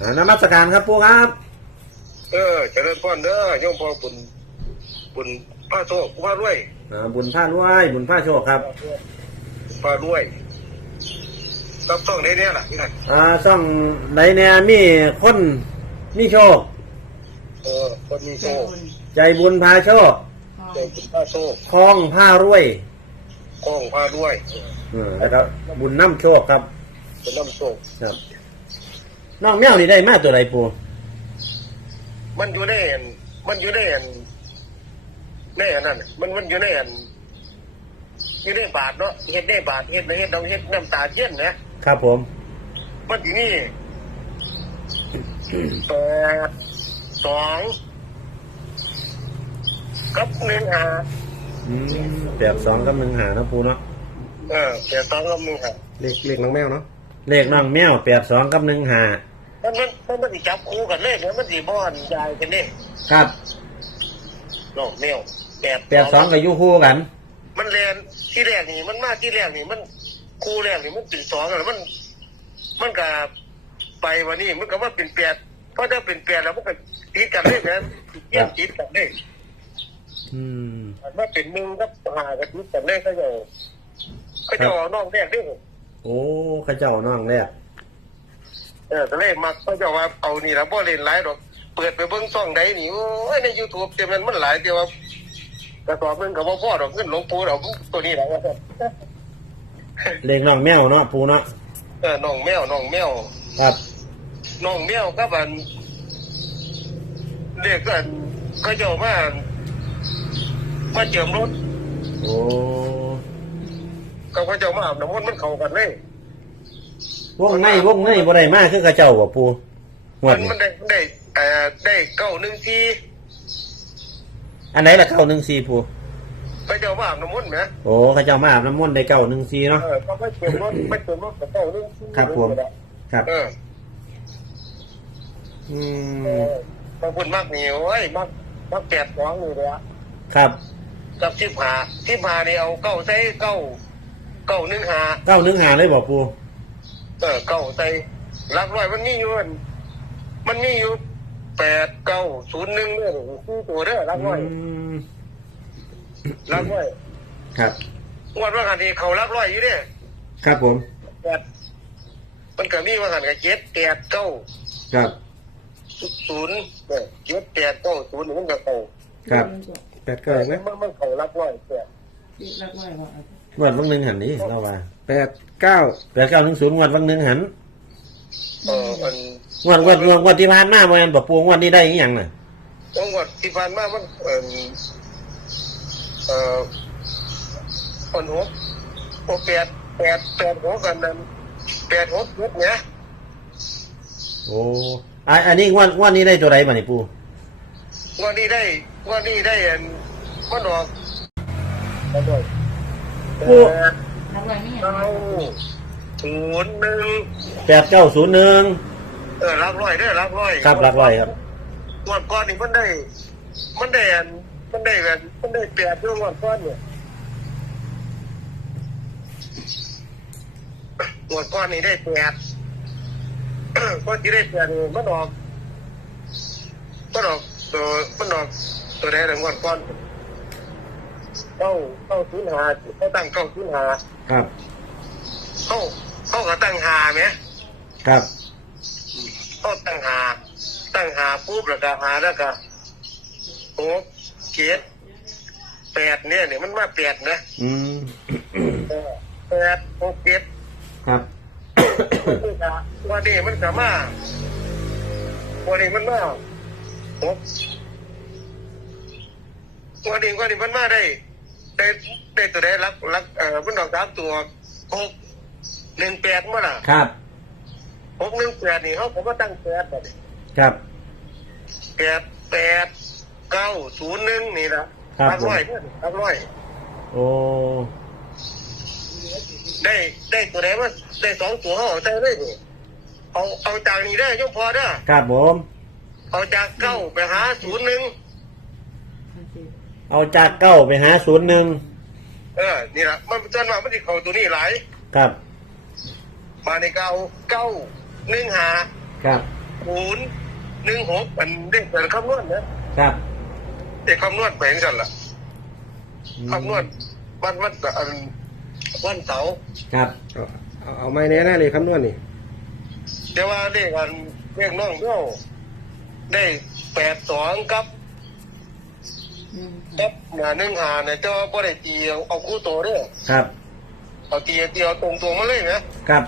อ่านมัสการครับปูครับ เออเจริญพรเด้อโยมพ่อบุญบุญพระโชคพระรวยอ่าบุญผ้ารวยบุญผ้าโชคครับพระรวยรับต้องได้เนี่ยล่ะพี่นั่นอ่าช่องไหนเนี่ยมีคนมีโชค เออ คนมีโชค ใจบุญพาโชคใจบุญพระโชคคล้องผ้ารวยคล้องพระรวยอืมแล้วก็บุญน้ำโชคครับเป็นน้ำโชคครับ น้องแมวนี่ได้มาตัวใดปูมันอยู่ในอันมันอยู่ในอันในอันนั้นมันมันอยู่ในอันอยู่ในบาทเนาะเฮ็ดในบาทเฮ็ดในเฮ็ดเราเฮ็ดน้ำตาเทียนนะครับผม มันที่นี่แปดสองกับหนึ่งห้าอืมแปดสองกับหนึ่งหาเนาะปูเนาะเออแปดสองกับหนึ่งห้าเลขเลขน้องแมวเนาะเลขน้องแมวแปดสองกับหนึ่งหา มันมันมันมันสิจับคู่กันเลขเนี่ยมันสิบ่อนยายกันนี่ครับน้องแมวแปดแปดสองกับยุคู่กัน มันเรียนที่แรกนี่มันมาที่แรกนี่มันคู่แรกนี่มันเป็นสองแล้วมัน มันก็ไปวันนี้มันก็ว่าเป็นแปดเพราะถ้าเป็นแปดแล้วมันก็ติดกันเลยนะเยี่ยมติดกันเลยอืมมาเป็นหนึ่งก็หากันติดกันเลยก็จะก็จะเอาน้องแรกด้วยโอ้เข้าเจ้าน้องแรก เออก็เลยมักก็จะว่าเอานี่ละบ่เล่นหลายดอก เปิดไปเบิ่งช่องใดนี่โอ้ยใน YouTube เต็มมันมันหลายแต่ว่าแต่ตอนเบิ่งก็บ่พอดอกเงินหลวงปู่ดอกตัวนี้แหละว่าซั่นเลขน้องแมวเนาะปูเนาะเออน้องแมวน้องแมวครับน้องแมวกับอันเด็กอันก็เจ้ามามาเจิมรถโอ้กับเขาเจ้ามาอาบน้ำมนต์มันเข้ากันเลย วงในวงในบ่ได้มากคือเข้าเจ้าบ่ปูหวมัดนนี่มันได้ได้เอ่อได้เก้าหนึ่งทีอันไหนล่ะเก้าหนึ่งสี่ปูเขาเจ้ามาอาบน้ำมนต์ไหมโอ้เข้าเจ้ามาอาบน้ำมนต์ได้เก้าหนึ่งสี่เนาะ เออเขาไม่เจิมรถไม่เจิมรถกับเก้าหนึ่งทีครับผม ครับ เอออืเอมอบางคนมากนี่โอ้ยมากมากแปดสองนี่เลยอะครับกับสิบหาสิบหานี่เอาเก้าใส่เก้าเก้าหนึ่งหาเก้าหนึ่งหาเลยบ่ปู เออเก้าใส่รักร้อยมันมีอยู่อันมันมีอยู่แปดเก้าศูนย์หนึ่งเนี่ยสี่ตัวเด้อรักร้อยอืมรักร้อยครับ งวดว่ากันที่เขารักร้อยอยู่เนี่ยครับผม แปดมันก็มีว่ากันกับเจ็ดแปดเก้าครับ ศูนย์เนี่ยเจ็ดแปดเก้าศูนย์นี่มันก็เขาครับ แปดเก้าไหมมันมันเขารักร้อยแปดงวดวังหนึ่งหันนี้เราว่า แปดเก้าแปดเก้าหนึ่งศูนย์งวดวังหนึ่งหันเออมันงวดงวดงวดงวดที่ผ่านมาบ่แม่นบ่ปูงวดนี้ได้อีหยังน่ะงวดที่ผ่านมามันเออเออคนหกโอแปดแปดแปดหกกันนั้นแปดหกเจ็ดเนี่ยโอ้อันอันนี้งวดงวดนี้ได้ตัวใดบ่นี่ปูงวันนี้ได้งวันนี้ได้อันมันออกมาด้วยแปดนักเรียนนี่เก้าศูนย์หนึ่งแปดเก้าศูนย์หนึ่งเออรักร้อยเด้อรักร้อยครับรักร้อยครับงวดก้อนนี่มันได้ มันได้อันมันได้แบบมันได้แปดด้วยงวดก้อนเนี่ยงวดก้อนนี่ได้แปด ก้อนที่ได้แปดนี่มันออกมันออกตัวมันออกตัวใดแต่งวดก้อนเก้าเก้าศูนย์หาเขาตั้งเก้าศูนย์หา ครับ เขาเขาก็ตั้งหาไหมครับ เขาตั้งหา ตั้งหาปุ๊บแล้วก็หาแล้วก็หกเจ็ดแปดเนี่ยเนี่ยมันมาแปดนะอืมเออแปดหกเจ็ดครับวันนี้มันก็มาวันนี้มันมาหกวันนี้วันนี้มันมาได้ ได้ได้ตัวได้รักรักเอ่อมันดอกสามตัวหกหนึ่งแปดเมื่อไหร่ครับหกหนึ่งแปดนี่เขาผมก็ตั้งแปดแบบนี้ครับแปดแปดเก้าศูนย์หนึ่งนี่นะครับรักร้อยเนี่ยรักร้อยโอ้ได้ได้ตัวไหนมาได้สองตัวเขาเอาใจเลยนี่เอาเอาจากนี้ได้ยกพอได้อครับผมเอาจากเก้าไปหาศูนย์หนึ่ง เอาจากเก้าไปหาศูนย์หนึ่งเออ นี่แหละมันจนว่ามันติเขาตัวนี้หลายครับมาในเก้าเก้าหนึ่งหาครับเศูนย์หนึ่งหกมันเด็กแต่คำนวณนะครับเด็กคำนวณไปเหมือนกันล่ะคำนวณวันวันอันวันเสาร์ครับเอาเอาเอาไม่แน่ๆเลยคำนวณนี่แต่ว่าเลขอันเลขน้องเจ้าได้แปดสองกับ กับหนาหนึ่งหาเนี่ยเจ้าบ่ได้ตีเอาเอาคู่โตเด้อครับ เอาตีตีเอาตรงตรงๆมาเลยนะครับ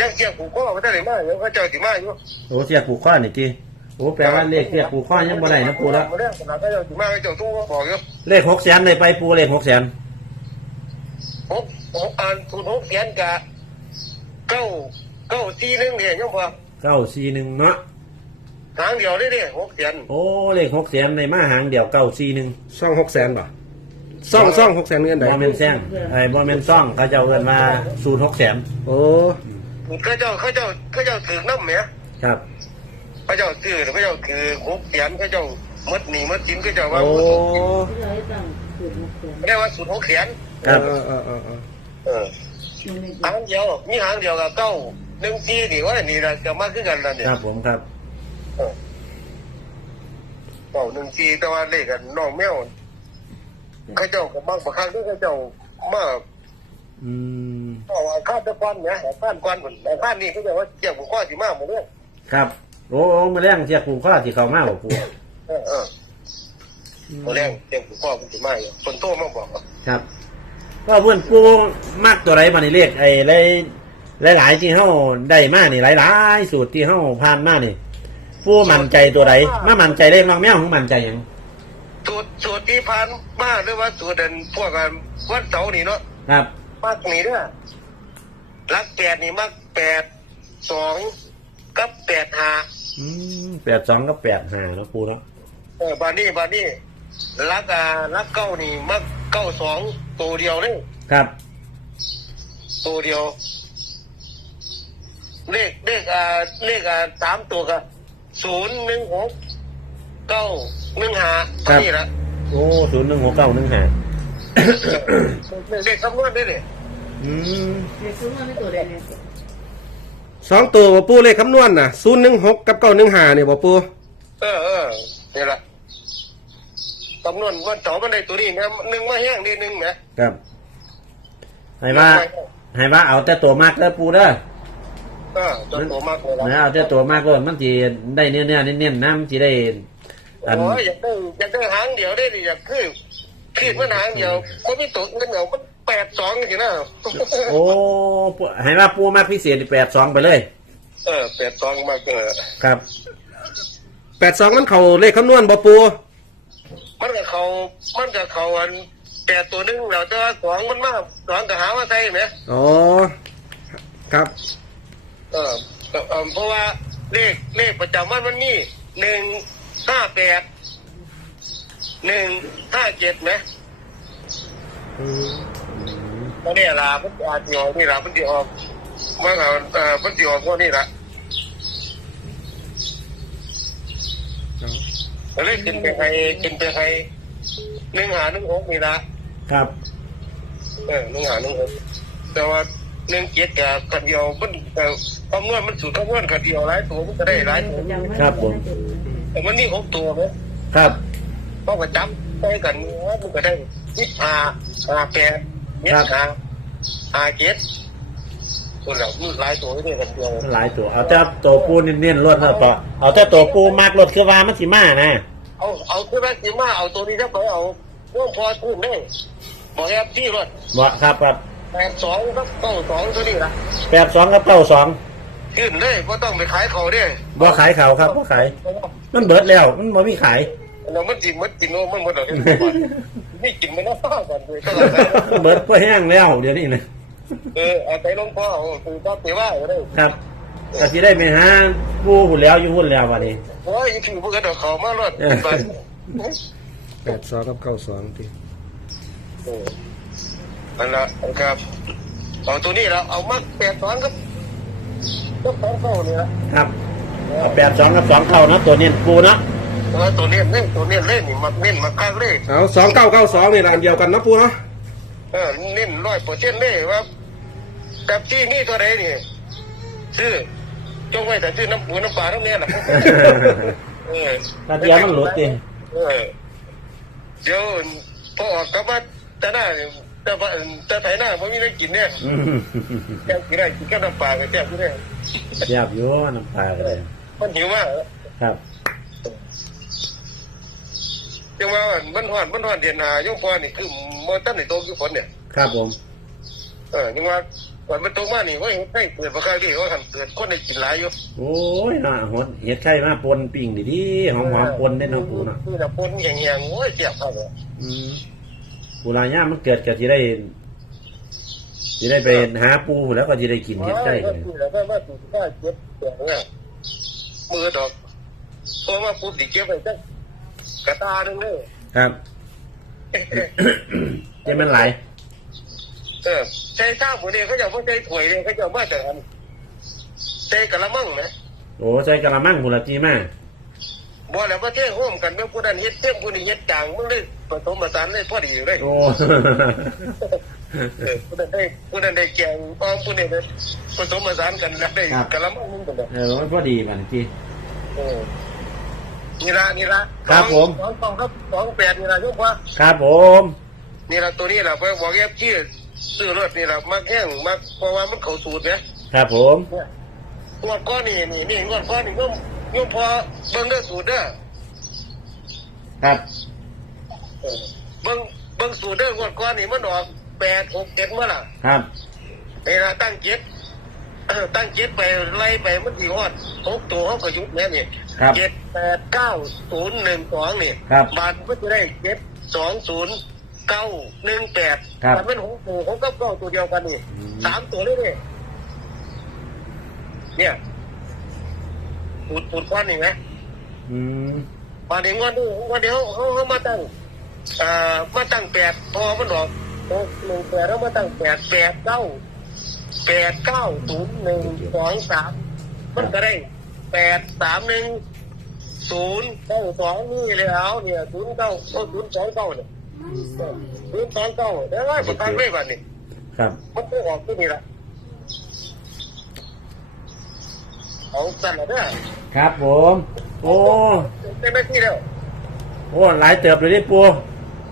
ยังเกี่ยวผูกข้อไม่ได้เลยมาเดี๋ยวเขาเจ้าสิมาอยู่โอ้เสียผูกข้อนี่จีโอ้แปลว่าเลขเสียผูกข้อยังบ่ได้นะปูแล้วมาเรื่องขนาดเขาเจ้าสิมาเขาเจ้าตู้ก็บอกอยู่เลขหกแสนเลยไปปูเลขหกแสนหกหกอันทุนหกแสนกะเก้าเก้าตีหนึงเนี่ยยังพอเก้าสี่หนึ่งเนาะ หางเดียวได้เนี่ยหกแสนโอ้เลขหกแสนในมาหางเดียวเก้าสี่หนึ่งซ่องหกแสนป่ะซ่องซ่องหกแสนเงินบใดอเมนแซงไอ้บอเมนซ่องเขาจะเอาเงินมาศูนย์หกแสนโอ้เขาเจ้าเขาเจ้าเขาเจ้าถือน้ำเนี่ยครับ เขาเจ้าถือเขาเจ้าถือหกแสนเขาเจ้ามัดหนีมัดสินเขาเจ้าว่าโอ้ไม่ได้ว่าสุดหกแสนครับเออเออเออเออเออหางเดียวมีหางเดียวกับเก้าหนึ่งตีนี่ว่านี่เราจะมาขึ้นกันแล้วเนี่ยครับผมครับ เก้าหนึ่งตีแต่ว่าเลขกันน้องแมวเขาเจ้ากับบางประคังที่เขาเจ้ามาอืมก็ว่าข้าตะกอนเนี่ยข้านกอนเหมือนแต่ข้านนี่เขาจะว่าเกี่ยวกับข้อสิมากหมดเลยครับโอ้โอ้มาแรงเสียผูกข้อที่เขามาบอกปูเออเออตัวแรงเกี่ยวกับข้อมันสิมากอยู่คนโตมาบอกว่าครับก็เพื่อนปูมากตัวไรมาในเลขไอ้หลายหลายๆที่เขาได้มานี่หลายหลายๆสูตรที่เขาผ่านมานี่ ปูมั่นใจตัวไรมามั่นใจได้มากแม่ของมั่นใจหยังสูตรสูตรที่ผ่านมาหรือว่าสูตรเดินพวกกันวันเสาร์นี่เนาะครับมากนี่เนี่ยรักแปดนี่มากแปดสองกับแปดห้าอืมแปดสองก็แปดห้าเนาะปูเนาะเออบานี่บานี่รักอ่ารักเก้านี่มากเก้าสองตัวเดียวเลยครับ ตัวเดียว เลขเลขอ่าเลขอ่าสามตัวก็ ศูนย์หนึ่งหกเก้าหนึ่งห้าเท่านี้ละโอ้ศูนย์หนึ่งหกเก้าหนึ่งห้าเลขคำนวณได้เลยอืมเด็กซื้อมาไม่ตัวเด็กเนี่ยสองตัวบ่ปูเลขคำนวณน่ะศูนย์หนึ่งหกกับเก้าหนึ่งห้าเนี่ยบ่ปูเออเออนี่ละคำนวณวันเสาร์มันได้ตัวนี้นะหนึ่งมาแห้งดีหนึ่งนะครับให้ว่าให้ว่าเอาแต่ตัวมากแล้วปูเด้อ เออตัวโตมากเลยละนะเอาแต่ตัวมากก็มันจีได้เนื้อเนื้อเน้นๆน้ำจีได้อันโอ้ยอยากได้อยากได้หางเดียวได้ดิอยากคือคือมันหางเดียวมันไม่ตกเงินเดียวมันแปดสองสินะโอ้ปูให้ว่าปูมากพิเศษแปดสองไปเลย เออแปดสองมากเลยครับแปดสองมันเข่าเลขคำนวณบ่ปูมันกับเขามันกับเขาอันแปดตัวหนึงแล้วแต่ว่าสองมันมากสองกับหาว่าใส่ไหมอ๋อครับ เออเออเพราะว่าเลขเลขประจำวันมันมีหนึ่งห้าแปดหนึ่งห้าเจ็ดไหมอืมตอนนี้ลามันอาจจะออกนี่ละมันจะออกว่าเอาเออมันจะออกพวกนี้ละเอาเลขกินไปใครกินไปใครหนึ่งหาหนึ่งหกนี่ละครับ เออหนึ่งหาหนึ่งหกแต่ว่า หนึ่งเจ็ดกับกันเดียวมันเออคำนวณมันสูตรคำนวณกันเดียวหลายตัวมันก็ได้หลายตัวแต่มันนี่หกตัวไหมครับต้องไปจับไปกันว่ามันก็ได้ยิบหาหาแปดยิบหาหาเจ็ดตัวเรามันหลายตัวนี่กันเดียวหลายตัว เอาแต่ตัวปูเน้นๆรวดเท่าต่อเอาแต่ตัวปูมากรถคือว่ามันสิมานะ เอาเอาคือแรกสิมาเอาตัวนี้ถ้าไปเอาว่องพอทุ่มได้บอกแอบที่รถบ่ครับครับ แปดสองครับเก้าสองตัวนี้ละแปดสองกับเก้าสองขึ้นเลยก็ต้องไปขายเขาเด้บ่ขายเขาครับบ่ขาย มันเบิดแล้ว มันบ่มีขายเรามันจริงมันจริงโอ้มันหมดเลยนี่จริงมันน่าฟ้ากันเลยก็เลยมันเบิดเพื่อแห้งแล้วเดี๋ยวนี้นะเออเอาไปลงพ่อเอาคือพ่อเตะว่าอยู่ได้ครับก็สิได้ไปหาปูหุ่นแล้วอยู่หุ่นแล้ววันนี้โอ้ยถึงพวกกันเขามารถแปดสองกับเก้าสองที นั่นละครับเอาตัวนี้แล้วเอามาแปดสองครับก็สองเก้าเนี่ยครับเอาแปดสองกับสองเก้านะตัวเน้นปูเนาะตัวเนี้ยเล่นตัวเนี้ยเล่นนี่มันเน้นมาข้างเล่นเอาสองเก้าเก้าสองนี่ละอันเดียวกันเนาะปูเนาะเออเน้นร้อยเปอร์เซ็นต์เลยว่าแบบที่นี่ตัวไหนนี่ซื้อจงไว้แต่ชื่อน้ำปูน้ำปลาทั้งนี้แหละเออตาเดียวมันหลุดจริงเออเดี๋ยวพอออกกลับมาแต่หน้า แต่ว่าแต่ไถหน้าผมมีได้กินเนี่ยอืมแก้กินได้กินแค่น้ำปลากับแก้กินได้เสียบอยู่น้ำปลาก็เลยมันหิวมากครับจังว่ามันหอนมันหอนเดือนหาโยมพอนี่คือมันตั้งในโตกี่ฝนเนี่ยครับผมเออจังว่าฝนมันตกมานี่ว่าให้เกิดประการที่ว่าทำเกิดคนได้กินหลายอยู่โอ้ยน่าหดเห็ดไข่มาปนปิ่งดีๆหอมๆปนได้น้องปูเนาะคือแต่ปนแห้งๆโอ้ยเจ็บมากเลยอืม ปูลาย่ามมันเกิดก็จะได้จะได้ไปหาปูแล้วก็จะได้กินเห็ดไข่ก็คือแล้วก็ว่าติดได้เจ็บเจ็บเนี่ยมือดอกเพราะว่าปุ๊บดิเก็บไปจังกระตาหนึงเลยครับเจะมันไหลายเออใช้ข้าวหมูเนี่ยเขาจะไม่ใช้ถ้วยเนี่ยเขาจะมาแต่ทำใช้กระมังนะโอ้ใส่กระมังกุละจีมาก บ่แล้วประเทศร่วมกันเมื่อผู้นั้นเฮ็ดเต็มผู้นี้เฮ็ดจางมึงเลยผสมผสานเลยพอดีเลยโอ้เออผู้นั้นได้ผู้นั้นได้แกงอ้อมผู้นี้ได้ผสมผสานกันแล้วได้กระมังนึงกันเลยเออมันพอดีกันจีเออนี่ละนี่ละครับผมสองสองครับสองแปดนี่ละยกว่าครับผมนี่ละตัวนี้ละเพิ่นบอกแยบชื่อซื้อรถนี่ละมักแห้งมักเพราะว่ามันเข้าสูตรเนี่ยครับผมเนี่ยงวดก้อนนี่นี่นี่งวดก้อนนี่ก็ ยมพอเบิ่งเด้อสูตรเด้อครับเออเบิ่งเบิ่งสูตรเด้องวดก้อนนี่มันออกแปดหกเจ็ดเมื่อล่ะ ครับนี่ละตั้งเจ็ดเออตั้งเจ็ดไปไล่ไปมันกี่ฮอดหกตัวเขาก็ยุบแม่นี่ครับเจ็ดแปดเก้าศูนย์หนึ่งสองนี่ครับบาทมันจะได้เจ็ดสองศูนย์เก้าหนึ่งแปดครับมันเป็นหกตัวหกกับเก้าตัวเดียวกันนี่อืมสามตัวเลยนี่เนี่ย สูตรสูตรก้อนนี่ไหมอืมมาถึงวันนี้วันเดียวเขาเขามาตั้งเอ่อมาตั้งแปดพอมันออกหกหนึ่งแปดแล้วมาตั้งแปดแปดเก้าแปดเก้าศูนย์หนึ่งสองสามมันก็ได้แปดสามหนึ่งศูนย์เก้าสองนี่เลยเอาเนี่ยศูนย์เก้าโอ้ศูนย์สองเก้าเนี่ยศูนย์สองเก้าเดี๋ยวว่าประกันไม่บัดนี่ครับมันก็ออกที่นี่แหละ เอาสั่นละเนี่ยครับผม โอ้เต็มที่แล้วโอ้หลายเติบเลยดิปู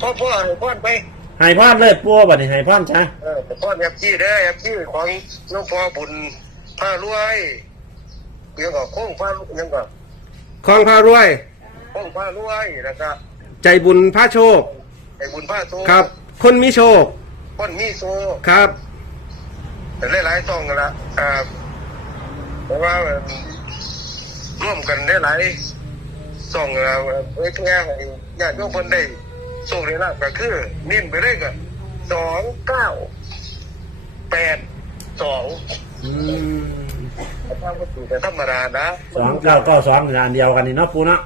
พ่อพ่อให้พ่อไปให้พอนเลยปูบัดนี้ให้พอนจ้ะเออแต่พ่อแอบจี้เด้อแอบจี้ของน้องพ่อบุญผ้ารวยเกี่ยวกับโค้งผ้ายังกับคลองพารวยโค้งผ้ารวยแล้วก็ใจบุญพระโชคไอ้บุญผ้าโซครับ คนมีโชคคนมีโซครับแต่หลายๆต้องกันละอ่า เพราะว่าร่วมกันได้หลายส่องเราเอ้ยแง่ให้ญาติโยมเพิ่นได้ส่งได้ลาบก็คือเน้นไปเลยก็สองเก้าแปดสองอืมถ้าว่าสูตรแต่ธรรมดานะสองเก้าเก้าสองงานเดียวกันนี่เนาะปูเนาะ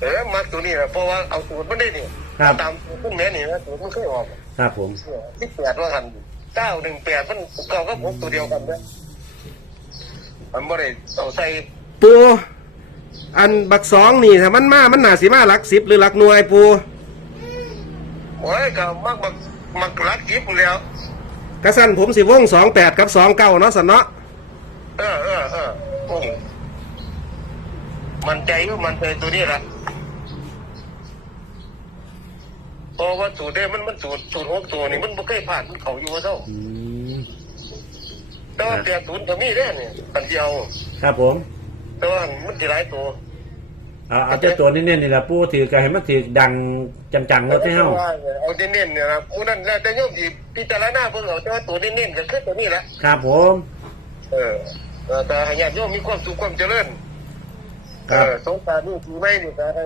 เออมาตัวนี้นะเพราะว่าเอาสูตรมันได้นี่ครับตามสูตรพวกนี้นี่นะสูตรมันเคยออกครับผมที่แปดว่าหันเก้าหนึ่งแปดมันเก้าก็พกตัวเดียวกันนะ มันไม่ได้เอาใส่ปูอันบักสองนี่ถ้ามันมา มันหนาสิมาหลักสิบหรือหลักหน่วยปูโอ้ยก็มักมักมักรักจิบแล้วกระสันผมสิวงสองแปดกับสองเก้าเนาะสันเนาะเออเออเออโอ้มันใจก็มันใจตัวนี้ละเพราะว่าสูตรเด้มันมันสูตรสูตรหกตัวนี่มันไม่เคยผ่านมันเขาอยู่ว่าเท่าอืม แต่ว่าเปลี่ยนศูนย์ก็มีเด้เนี่ยอันเดียว ครับผมแต่ว่ามันจะหลายตัวเอาเอาเจ้าตัวนี้เนี่ยนี่แหละปูถือกันให้มันถือดังจังๆแล้วที่เฮาเอาเน้นๆเนี่ยนะผู้นั้นแล้วแต่โยมที่พิจารณาเพิ่งเอาแต่ว่าตัวเน้นๆก็คือตัวนี้แหละครับผม เออเออแต่ให้ญาติโยมมีความสุขความเจริญคเอรับอสงสารนี่ที่ไม่นี่แต่ให้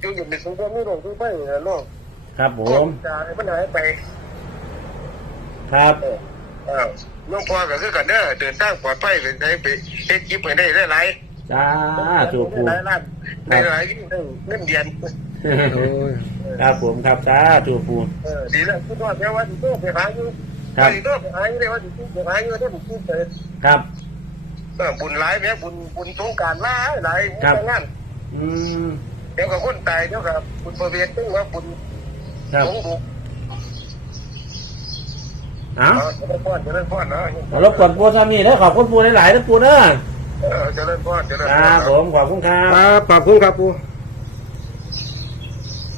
อยู่อยู่ในสุขความมีโรคที่ไม่เนี่ยโลกครับผโลมกจะให้มันหายไป ครับเออเออหลวงพ่อก็คือกันเด้อเดินทางปลอดภัยไปได้ไปเฮ็ดจิบไปได้หลายจ้าๆจูปูหลายล้านได้หลายยิ่งได้เงินเดือนครับผมครับจ้าจูปูเออดีแล้วคือว่าแค่ว่าที่โตไปหาอยู่ครับไปโตไปหาอยู่ได้ว่าที่โตไปหาอยู่ได้บุญเกิดครับเออบุญหลายแม่บุญบุญสงกรารหลายหลายบุญครับแต่งงานอืมเดี๋ยวกับคนตายเดี๋ยวกับบุญประเวทตึ้งว่าบุญครับสงบุก เอาเออจะได้พ่อนจะได้พ่อนเนาะขอรบกวนปูท่านนี่เด้อขอบคุณปูหลายๆนะปูเด้อเอเออเจริญพรเจริญคพรรับผมขอบคุณครับ ครับขอบคุณครับปู